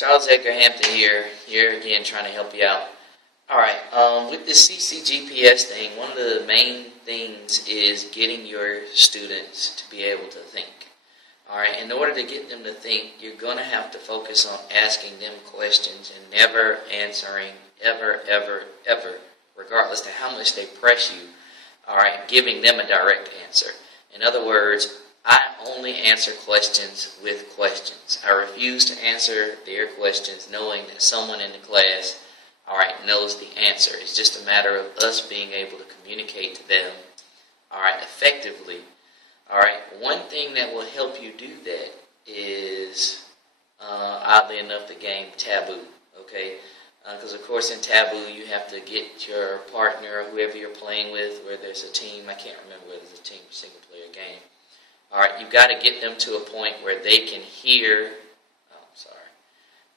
Charles Edgar Hampton here again trying to help you out. Alright, with this CCGPS thing, one of the main things is getting your students to be able to think. Alright, in order to get them to think, you're going to have to focus on asking them questions and never answering, ever, regardless to how much they press you, alright, giving them a direct answer. In other words, I only answer questions with questions. I refuse to answer their questions knowing that someone in the class, knows the answer. It's just a matter of us being able to communicate to them, effectively. One thing that will help you do that is, oddly enough, the game Taboo. Okay, because of course in Taboo you have to get your partner or whoever you're playing with, where there's a team. I can't remember whether it's a team or single player game. You've got to get them to a point where they can hear,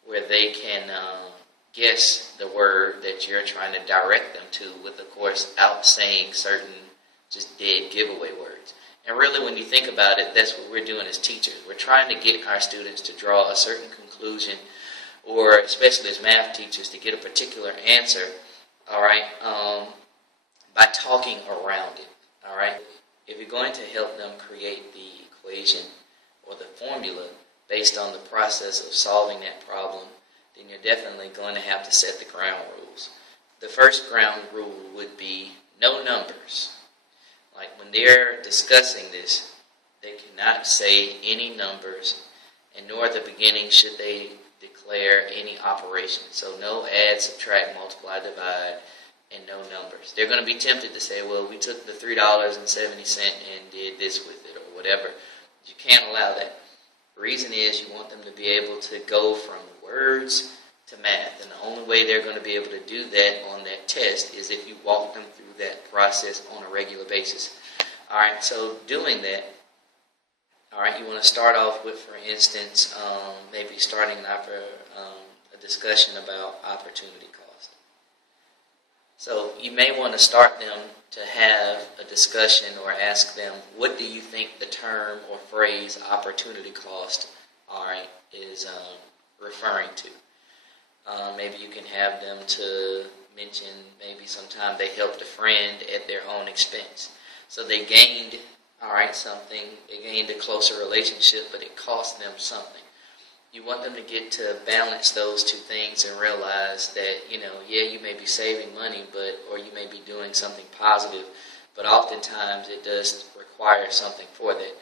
where they can guess the word that you're trying to direct them to, with, of course, out saying certain just dead giveaway words. And really, when you think about it, that's what we're doing as teachers. We're trying to get our students to draw a certain conclusion, or especially as math teachers, to get a particular answer, by talking around it, If you're going to help them create the equation or the formula based on the process of solving that problem, then you're definitely going to have to set the ground rules. The first ground rule would be no numbers. Like when they're discussing this, they cannot say any numbers, and nor at the beginning should they declare any operation. So no add, subtract, multiply, divide, and no numbers. They're going to be tempted to say, well, we took the $3.70 and did this with it, or whatever. You can't allow that. The reason is you want them to be able to go from words to math, and the only way they're going to be able to do that on that test is if you walk them through that process on a regular basis. So doing that, you want to start off with, for instance, maybe starting a discussion about opportunity cost. So you may want to start them to have a discussion or ask them, what do you think the term or phrase opportunity cost is referring to? Maybe you can have them to mention maybe sometime they helped a friend at their own expense. So they gained something, they gained a closer relationship, but it cost them something. You want them to get to balance those two things and realize that, you may be saving money, or you may be doing something positive, but oftentimes it does require something for that.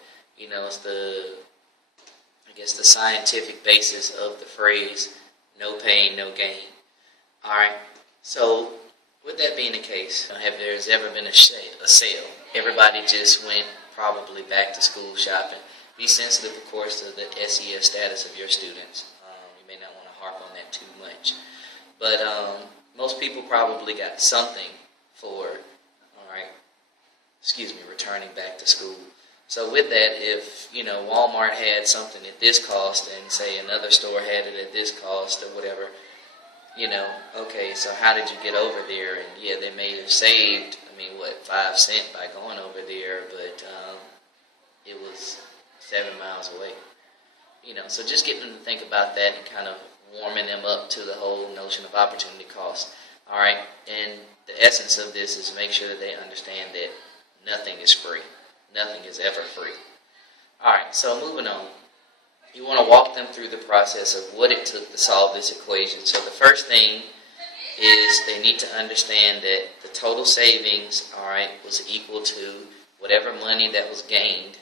It's the scientific basis of the phrase, no pain, no gain. So with that being the case, have there's ever been a sale? Everybody just went probably back to school shopping. Be sensitive, of course, to the SES status of your students. You may not want to harp on that too much. But most people probably got something for, returning back to school. So with that, if, Walmart had something at this cost and, say, another store had it at this cost or whatever, okay, so how did you get over there? And, yeah, they may have saved, 5 cents by going over there, but it was 7 miles away. So just getting them to think about that and kind of warming them up to the whole notion of opportunity cost. And the essence of this is to make sure that they understand that nothing is free. Nothing is ever free. So moving on. You want to walk them through the process of what it took to solve this equation. So the first thing is they need to understand that the total savings, was equal to whatever money that was gained,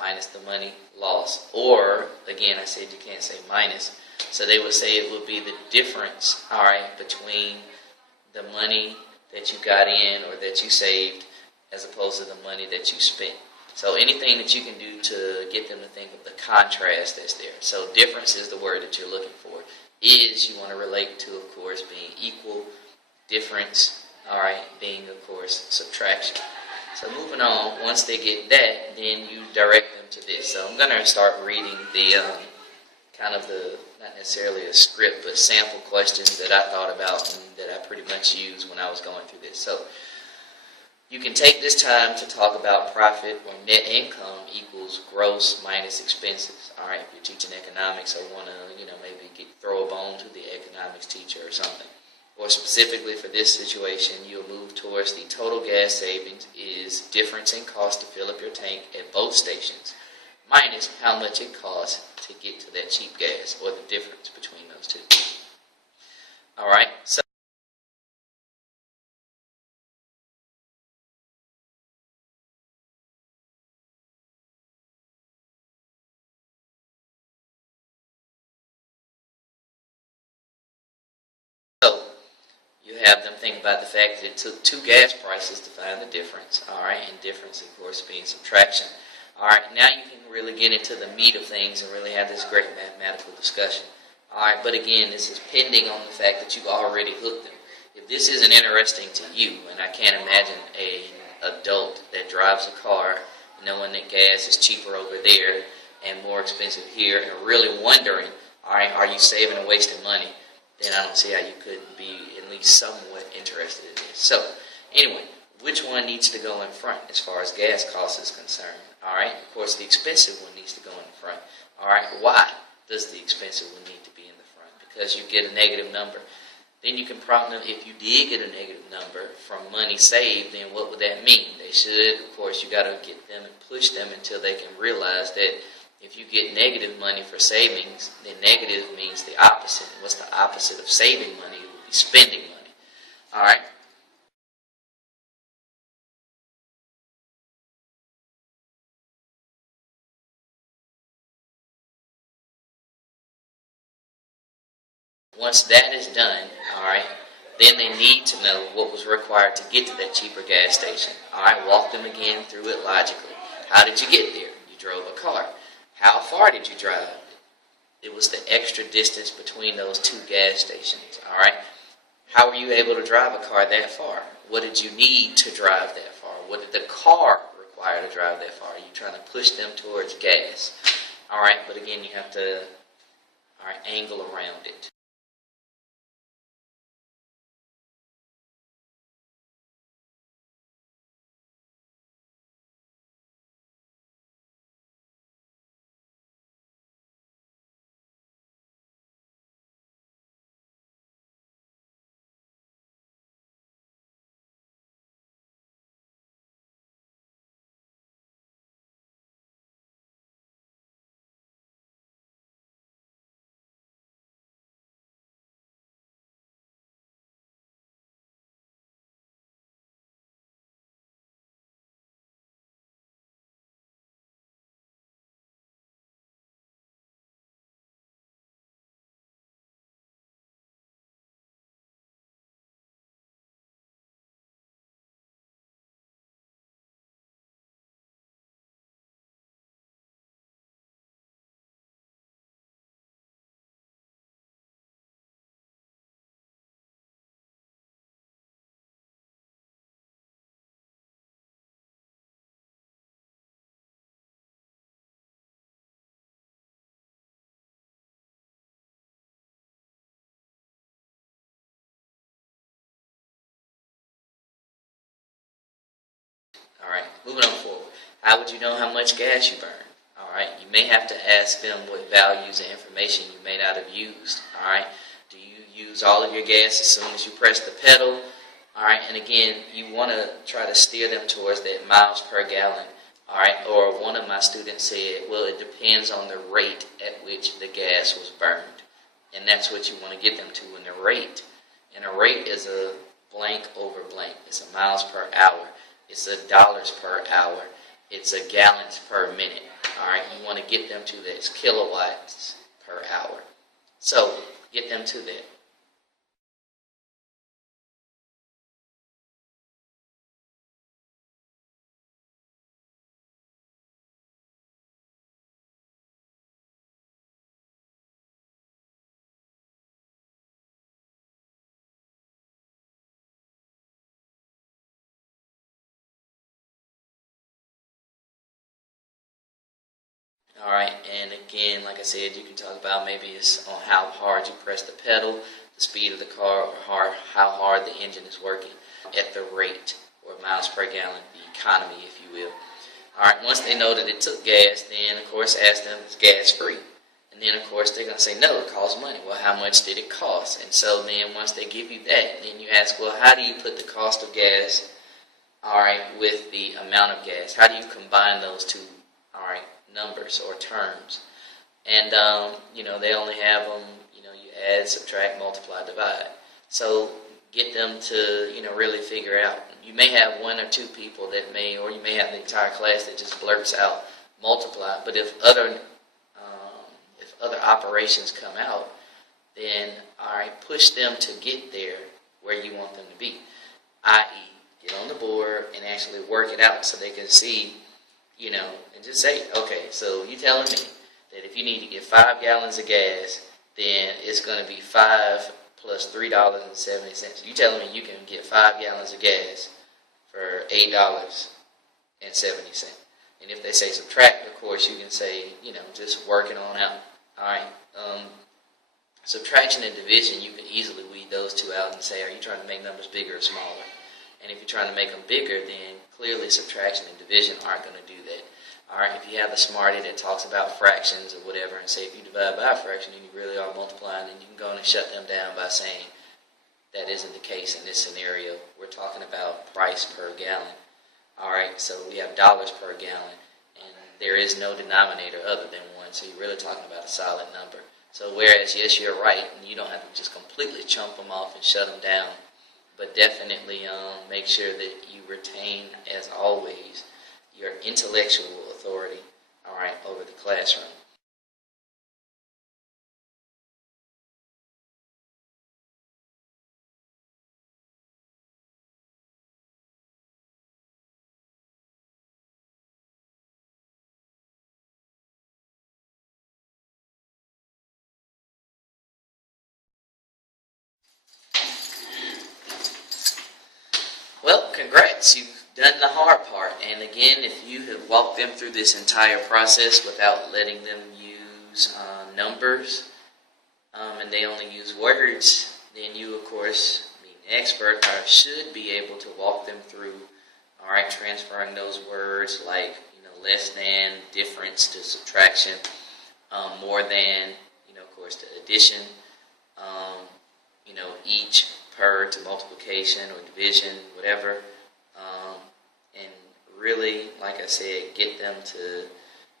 minus the money lost. Or, again, I said you can't say minus. So they would say it would be the difference, between the money that you got in or that you saved as opposed to the money that you spent. So anything that you can do to get them to think of the contrast that's there. So difference is the word that you're looking for. Is you want to relate to, of course, being equal. Difference, being, of course, subtraction. So moving on, once they get that, then you direct them to this. So I'm going to start reading the not necessarily a script, but sample questions that I thought about and that I pretty much used when I was going through this. So You can take this time to talk about profit or net income equals gross minus expenses. All right, if you're teaching economics or want to, maybe throw a bone to the economics teacher or something. Or specifically for this situation, you'll move towards the total gas savings is difference in cost to fill up your tank at both stations minus how much it costs to get to that cheap gas, or the difference between those two. All right, so you have them think about the fact that it took two gas prices to find the difference. All right, and difference, of course, being subtraction. All right, now you can really get into the meat of things and really have this great mathematical discussion. All right, but again, this is pending on the fact that you've already hooked them. If this isn't interesting to you, and I can't imagine an adult that drives a car knowing that gas is cheaper over there and more expensive here and really wondering, all right, are you saving or wasting money? Then I don't see how you could be at least somewhat interested in this. So, anyway, which one needs to go in front as far as gas cost is concerned? All right, of course, the expensive one needs to go in the front. All right, why does the expensive one need to be in the front? Because you get a negative number. Then you can prompt them, if you did get a negative number from money saved, then what would that mean? They should, of course, you got to get them and push them until they can realize that if you get negative money for savings, then negative means the opposite. And what's the opposite of saving money? It would be spending money. All right. Once that is done, all right, then they need to know what was required to get to that cheaper gas station. All right, walk them again through it logically. How did you get there? You drove a car. How far did you drive? It was the extra distance between those two gas stations. All right, how were you able to drive a car that far? What did you need to drive that far? What did the car require to drive that far? Are you trying to push them towards gas? All right, but again, you have to angle around it. All right, moving on forward. How would you know how much gas you burn? All right, you may have to ask them what values and information you may not have used. All right, do you use all of your gas as soon as you press the pedal? All right, and again, you want to try to steer them towards that miles per gallon. All right, or one of my students said, well, it depends on the rate at which the gas was burned. And that's what you want to get them to in the rate. And a rate is a blank over blank. It's a miles per hour. It's a dollars per hour. It's a gallons per minute. All right, you want to get them to this kilowatts per hour. So get them to that. All right, and again, like I said, you can talk about maybe it's on how hard you press the pedal, the speed of the car, or how hard the engine is working at the rate, or or miles per gallon, the economy, if you will. All right, once they know that it took gas, then of course ask them if it's gas free. And then of course they're going to say, no, it costs money. Well, how much did it cost? And so then once they give you that, then you ask, well, how do you put the cost of gas, all right, with the amount of gas? How do you combine those two, all right, numbers or terms? And, they only have them, you add, subtract, multiply, divide. So get them to, really figure out. You may have one or two people that may, or you may have the entire class that just blurts out multiply. But if other operations come out, then, all right, push them to get there where you want them to be. I.e., get on the board and actually work it out so they can see, and just say, okay, so you telling me that if you need to get 5 gallons of gas, then it's going to be 5 plus $3.70. You telling me you can get 5 gallons of gas for $8.70. And if they say subtract, of course, you can say, just work it on out. All right. Subtraction and division, you can easily weed those two out and say, are you trying to make numbers bigger or smaller? And if you're trying to make them bigger, then clearly subtraction and division aren't going to do that. All right, if you have a Smarty that talks about fractions or whatever, and say if you divide by a fraction and you really are multiplying, then you can go in and shut them down by saying that isn't the case in this scenario. We're talking about price per gallon. All right, so we have dollars per gallon, and there is no denominator other than 1, so you're really talking about a solid number. So whereas, yes, you're right, and you don't have to just completely chump them off and shut them down, but definitely make sure that you retain, as always, your intellectual authority, all right, over the classroom. Well, congrats, you've done the hard part. And again, if you have walked them through this entire process without letting them use numbers, and they only use words, then you, of course, being an expert, should be able to walk them through, all right, transferring those words like, less than, difference to subtraction, more than, of course, to addition, each, per to multiplication or division, whatever, and really, like I said, get them to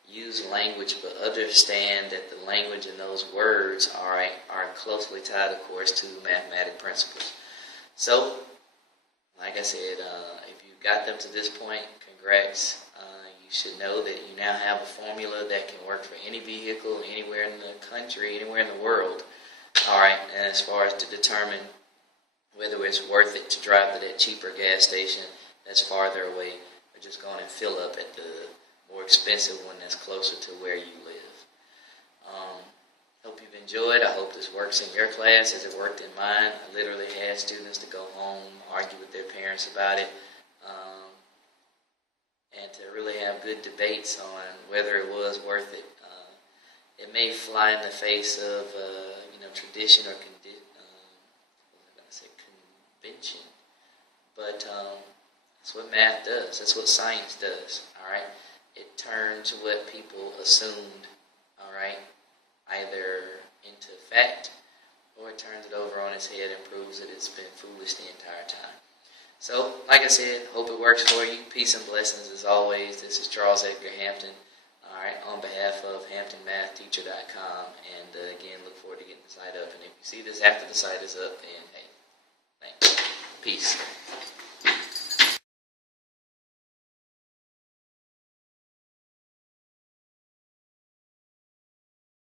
use language, but understand that the language in those words, all right, are closely tied, of course, to mathematic principles. So, like I said, if you got them to this point, congrats. You should know that you now have a formula that can work for any vehicle, anywhere in the country, anywhere in the world. All right, and as far as to determine whether it's worth it to drive to that cheaper gas station that's farther away, or just go and fill up at the more expensive one that's closer to where you live. Hope you've enjoyed. I hope this works in your class as it worked in mine. I literally had students to go home, argue with their parents about it, and to really have good debates on whether it was worth it. It may fly in the face of tradition or convention, but that's what math does. That's what science does. All right, it turns what people assumed, all right, either into fact, or it turns it over on its head and proves that it's been foolish the entire time. So, like I said, hope it works for you. Peace and blessings as always. This is Charles Edgar Hampton, all right, on behalf of HamptonMathTeacher.com, and again, look forward to getting the site up. And if you see this after the site is up, then hey, thanks. Peace.